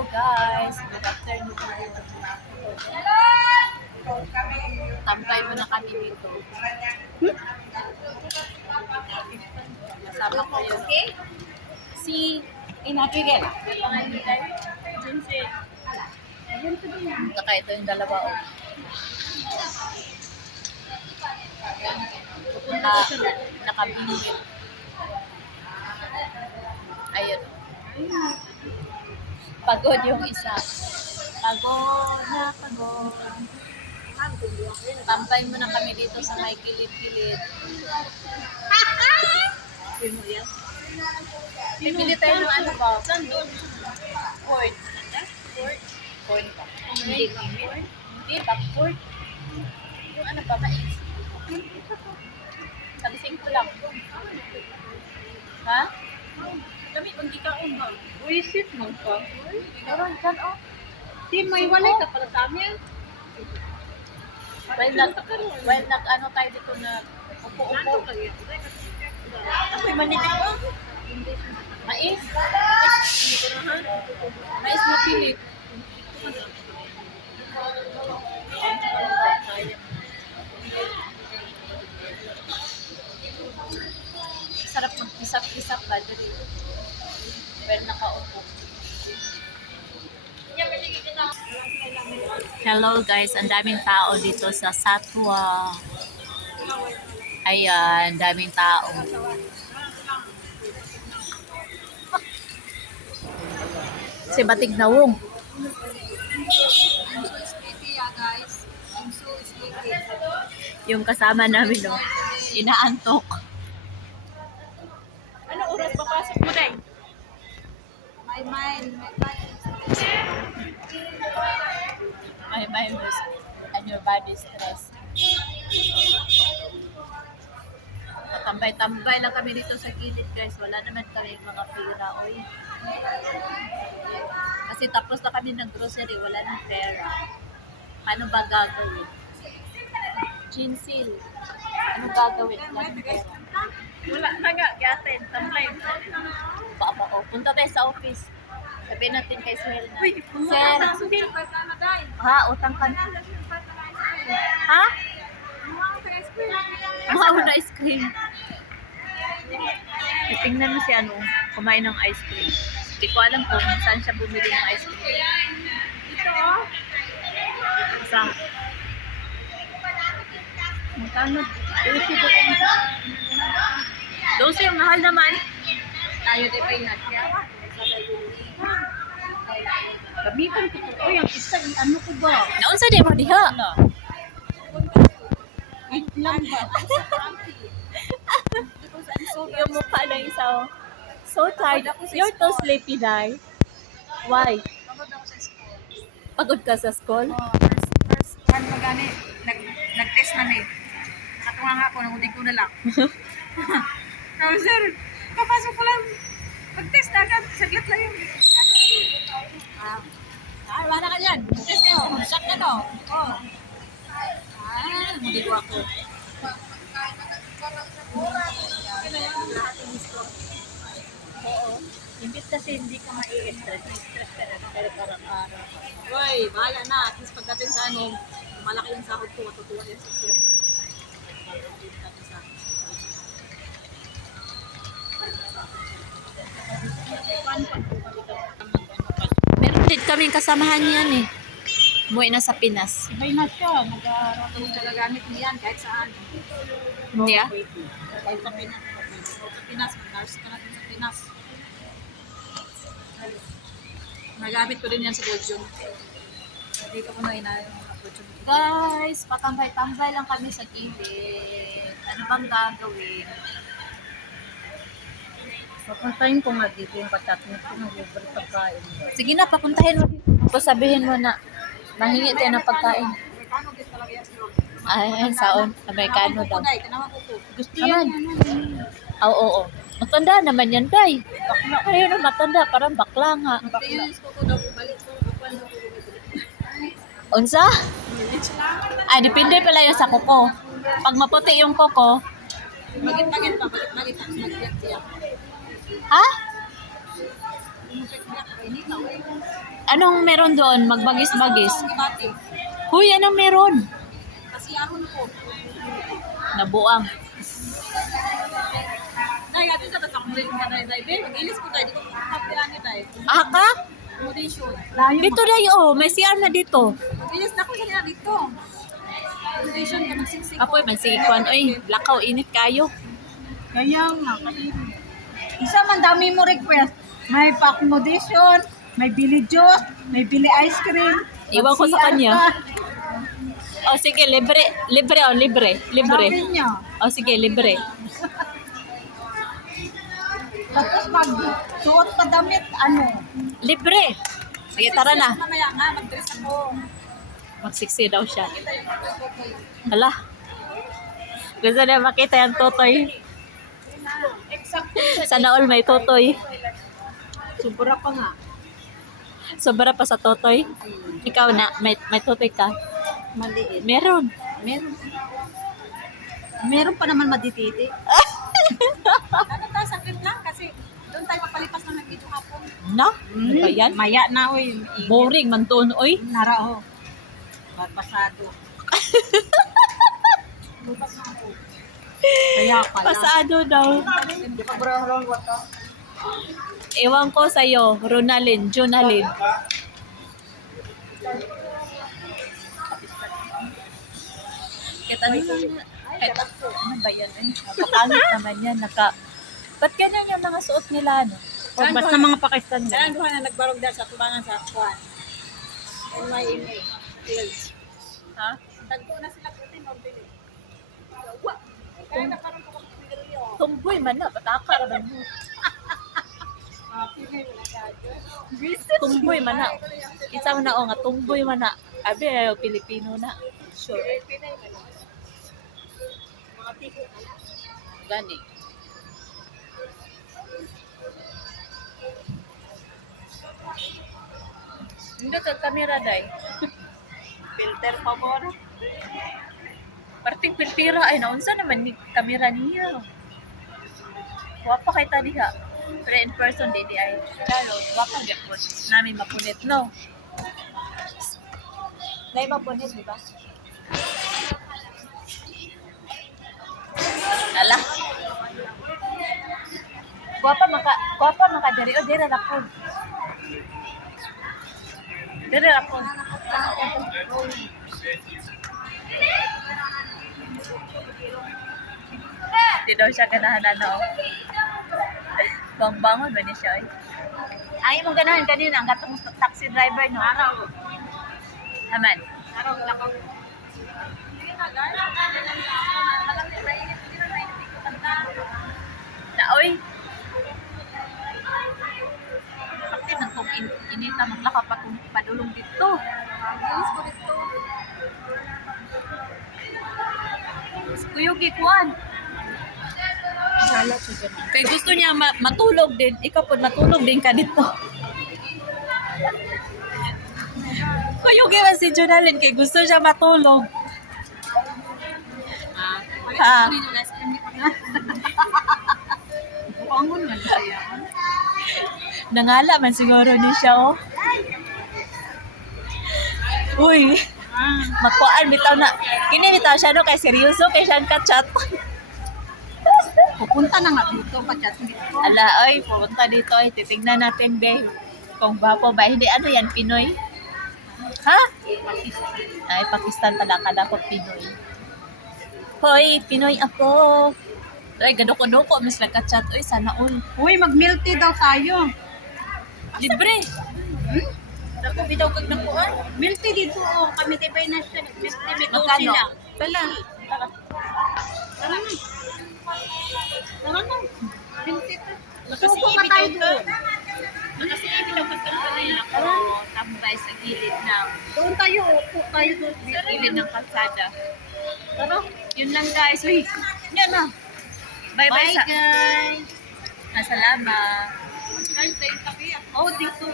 Hello guys, good afternoon. Tampay mo na kami dito. Kasama ko yun. Si Inapigel. Saka ito yung dalawa. Nakabingit. Ayun. Pagod yung isa. Pagod na pagod. Tampay mo na kami dito sa may kilid-kilid. Sino yan? Pipili tayo ng ano ba? Sandun. Ford. Ford ba? Hindi ba? Hindi ba? Ford? Yung ano ba? Mais? Sagising ko lang. Ha? Kami, hindi ka ba? Buisit mo ka. Meron dyan, oh. Di may walay ka pala sa amin. While nag-ano tayo dito na upo-upo. Ako'y manitig mo. Mais? Mais na pilit. Sarap mag-isap-isap ba dito? Pero nakaupo. Hello guys, ang daming tao dito sa Satwa. Ayan, daming tao. Si Batig na Wong. Yung kasama namin, no, inaantok. Ano oras papasok mo din? My mind and your body stress. Tambay-tambay lang kami dito sa gilid guys. Wala naman kami mga pera. Oy. Kasi tapos na kami ng grocery. Wala nang pera. Ano ba gagawin? Ginsil. Ano gagawin? Wala nang pera. Wala na nga, gatin, tamlay. Punta tayo sa office. Sabihin natin kay Sir na. Uy, Sir, ha? Utang ka na. Ha? Mga na ice cream. Tingnan mo si ano, kumain ng ice cream. Hindi ko alam kung saan siya bumili ng ice cream. Ito oh. Sa Magkano? 12 doon. 12 yung mahal naman. Tayo di ba inatya? Gamitan ko to. Oy, ang isa, ano ko ba? Naunsa di mo diha? Wait lang ba? Yung mukha na isa. Oh. So tired. You're too sleepy, Dai. Why? Pagod ako sa school. Pagod ka sa school? First one magani, nag-test na ni. Katuwa nga ako, nangudig ko na lang. Oh, sir, kapasok ko lang. Mag-test na agad, saglit lang yun. Wala ka dyan. Test kayo. Shot ka no. Oh. Nangudig ko ako. Oo. Imbis kasi hindi ka mai-stress, stress ka na pero parang araw. Uy, bahala na. At least pagdating sa ano, malaki yung sahod ko, matutuwa yan sa siya. Meron din kaming kasamahan yan eh. Umuwi na sa Pinas. Ibay na siya. Mag-aarotong nagagamit niyan kahit saan. Hindi ah? Kahit sa Pinas. Sa Pinas, mag-nurse ka natin sa Pinas. Nagamit ko din yan sa Belgium. Dito ko na inaayos ng opportunity. Guys, patambay-tambay lang kami sa gilid. Ano bang gagawin? Papuntahin ko nga dito yung patatnit ko ng libre pagkain. Sige na, papuntahin mo. Tapos sabihin mo na, mahingi tayo ng pagkain. Amerikano din talaga yan sila. Ay, saon. Amerikano daw. Gusto Naman. yan. Oo. Matanda naman yan, Day. Kayo na matanda, parang bakla nga. Unsa? Ay, depende pala yung sa kuko. Pag maputi yung kuko, Magit-magit pa, magit-magit. ha? Inita, uy. Anong meron doon? Magbagis-bagis. Dati. Huy, anong meron? Kasi ahon ko. Nabuang. Dahil ate sa tatakbuhin ka na dahil. Mag-ilis ko tayo. Dito kapilan niya tayo. Ah, ka? Accommodation. Dito na oh. May CR na dito. Mag-ilis na ko sa kanya dito. Accommodation ka magsiksik. Apoy, man sige kuan. Oy, lakaw, init kayo. Kaya nga, isa man dami mo request. May pa-accommodation, may bili juice, may bili ice cream. Iwan ko sa kanya. Oh, sige, libre. Libre, oh, libre. Libre. Sabi niya. Oh, sige, libre. Tapos mag suot pa damit, ano? Libre. Sige, tara na. Mamaya nga, mag-dress ako. Magsiksi daw siya. Hala. Gusto na makita yung totoy. Sana all may totoy. Sobra pa nga. Sobra pa sa totoy. Ikaw na, may totoy ka. Maliit. Meron. Meron pa naman madititi. Ano tayo, sakit lang kasi doon tayo mapalipas na nag-video hapon. Na? Ano ba yan? Maya na, oy. Boring man doon, oy. Nara, oh. Pasado. Kaya pala. Pasado daw. Hindi pa bro, wata. Ewan ko sa'yo, Ronalyn, Jonalyn. Kahit ano lang, kahit ano ba yan? Ay, napakangit naman yan. Ba't ganyan yung mga suot nila, no? O basta mga Pakistan Kaya na. duha na nagbarog dahil sa tubangan sa Juan. NYMA. Fields. Ha? Tagpo na sila puti, mabili. Kaya na parang kapag-pilyo. Tumboy man na, patakar man mo. Pinay mo na kaya. Tumboy man na. Isa mo na o nga, tumboy man na. Abi, ayaw, Pilipino na. Sure. Pinay mo na. Mga tiko na lang. Gani. Hindi ka kamera, day. Filter pa mo na. Parting piltira ay naunsa naman ni kamera niya. Wapa kay tadi ha. Pero in person di ay. Lalo, wapa gyapon. Namin mapunit no. Dai mapunit di ba? Ala. Guwapa maka diri o diri ra pod. Diri ra pod. Di daw siya ganahan ano. Bang-bangon ba niya siya ay? Ay, mong ganahan kanina, ang gatong taxi driver, no? Araw. Aman. Araw lakaw. Na, oy. Bakit nang tong inita maglaka padulong dito? Alis ko dito. Kuyog ikuan. Sala ko dyan. Kay gusto niya matulog din. Ikaw po, matulog din ka dito. Kuyog iwan si Jonalyn kay gusto siya matulog. Ha? Buangon man siya. Nangala man siguro ni siya, oh. Uy, makuan, bitaw na. Kini bitaw siya, no, kay seryoso, kay siyang kachat. Pupunta na nga dito, pachat dito. Ala, ay, pupunta dito, ay, titignan natin, be. Kung bapo ba, hindi, ano yan, Pinoy? Ha? Ay, Pakistan pala, kala ko Pinoy. Hoy, Pinoy ako. Ay, gadoko-doko, mas nagka-chat. Uy, sana all. Uy, mag-milk tea daw tayo. Libre. Dako, bitaw kag nakuan. Milk tea dito, oh. Kami tibay na siya. Milk tea, may Magkano? sila. Pala. Tara na. Tara na. Milk tea to. Nakasiibi Suko ka tayo daw doon. Nakasiibi daw kasi ang kanila ko. Tambay sa gilid ng Doon tayo, upo tayo doon. gilid ng kalsada. Pero, yun lang guys. Uy, yan na. Bye-bye Bye, sa... guys. Salamat. Ay, tayo tabi. Oh, dito.